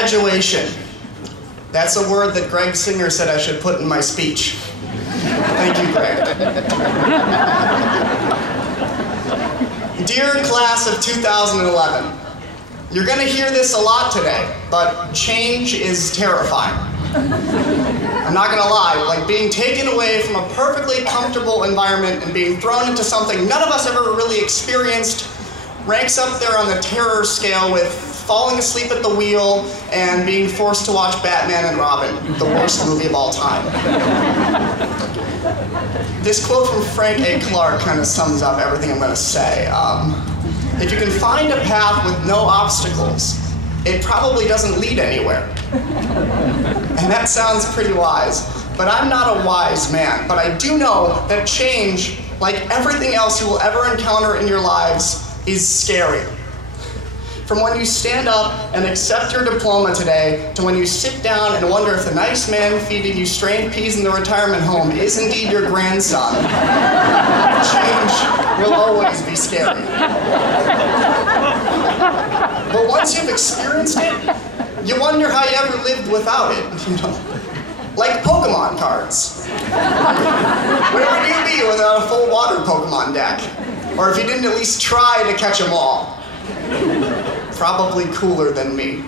Graduation. That's a word that Greg Singer said I should put in my speech. Thank you, Greg. Dear class of 2011, you're going to hear this a lot today, but change is terrifying. I'm not going to lie, like being taken away from a perfectly comfortable environment and being thrown into something none of us ever really experienced ranks up there on the terror scale with falling asleep at the wheel and being forced to watch Batman and Robin, the worst movie of all time. This quote from Frank A. Clark kind of sums up everything I'm going to say. If you can find a path with no obstacles, it probably doesn't lead anywhere. And that sounds pretty wise, but I'm not a wise man. But I do know that change, like everything else you will ever encounter in your lives, is scary. From when you stand up and accept your diploma today, to when you sit down and wonder if the nice man feeding you strained peas in the retirement home is indeed your grandson, change will always be scary. But once you've experienced it, you wonder how you ever lived without it, you know? Like Pokemon cards. Where would you be without a full water Pokemon deck? Or if you didn't at least try to catch them all? Probably cooler than me.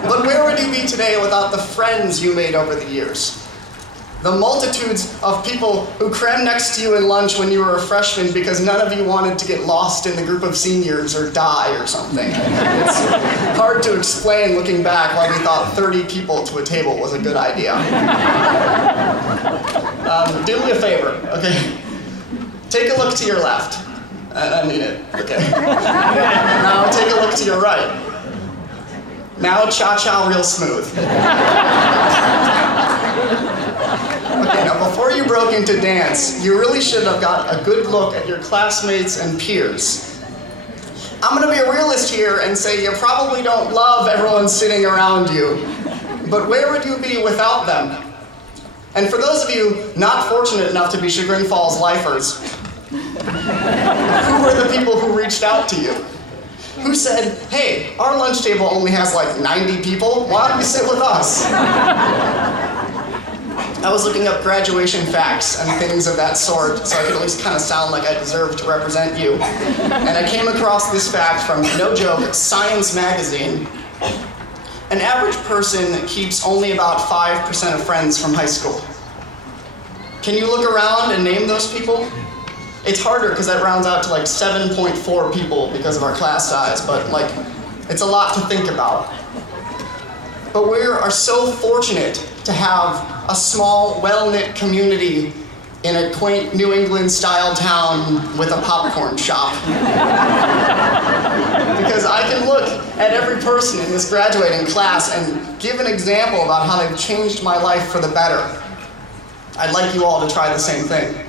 But where would you be today without the friends you made over the years? The multitudes of people who crammed next to you in lunch when you were a freshman because none of you wanted to get lost in the group of seniors or die or something. It's hard to explain looking back why we thought 30 people to a table was a good idea. Do me a favor, okay? Take a look to your left. I mean it, okay. Now take a look to your right. Now cha-cha real smooth. Okay, now before you broke into dance, you really should have got a good look at your classmates and peers. I'm gonna be a realist here and say you probably don't love everyone sitting around you, but where would you be without them? And for those of you not fortunate enough to be Chagrin Falls lifers, who were the people who reached out to you? Who said, hey, our lunch table only has like 90 people, why don't you sit with us? I was looking up graduation facts and things of that sort, so I could at least kind of sound like I deserved to represent you. And I came across this fact from, no joke, Science magazine. An average person keeps only about 5% of friends from high school. Can you look around and name those people? It's harder because that rounds out to like 7.4 people because of our class size, but like, it's a lot to think about. But we are so fortunate to have a small, well-knit community in a quaint New England-style town with a popcorn shop. Because I can look at every person in this graduating class and give an example about how they've changed my life for the better. I'd like you all to try the same thing.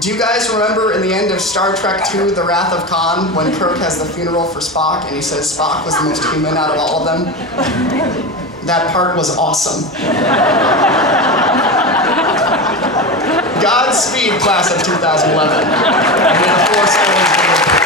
Do you guys remember in the end of Star Trek II, The Wrath of Khan, when Kirk has the funeral for Spock and he says Spock was the most human out of all of them? That part was awesome. Godspeed, class of 2011. And may the force always be with you.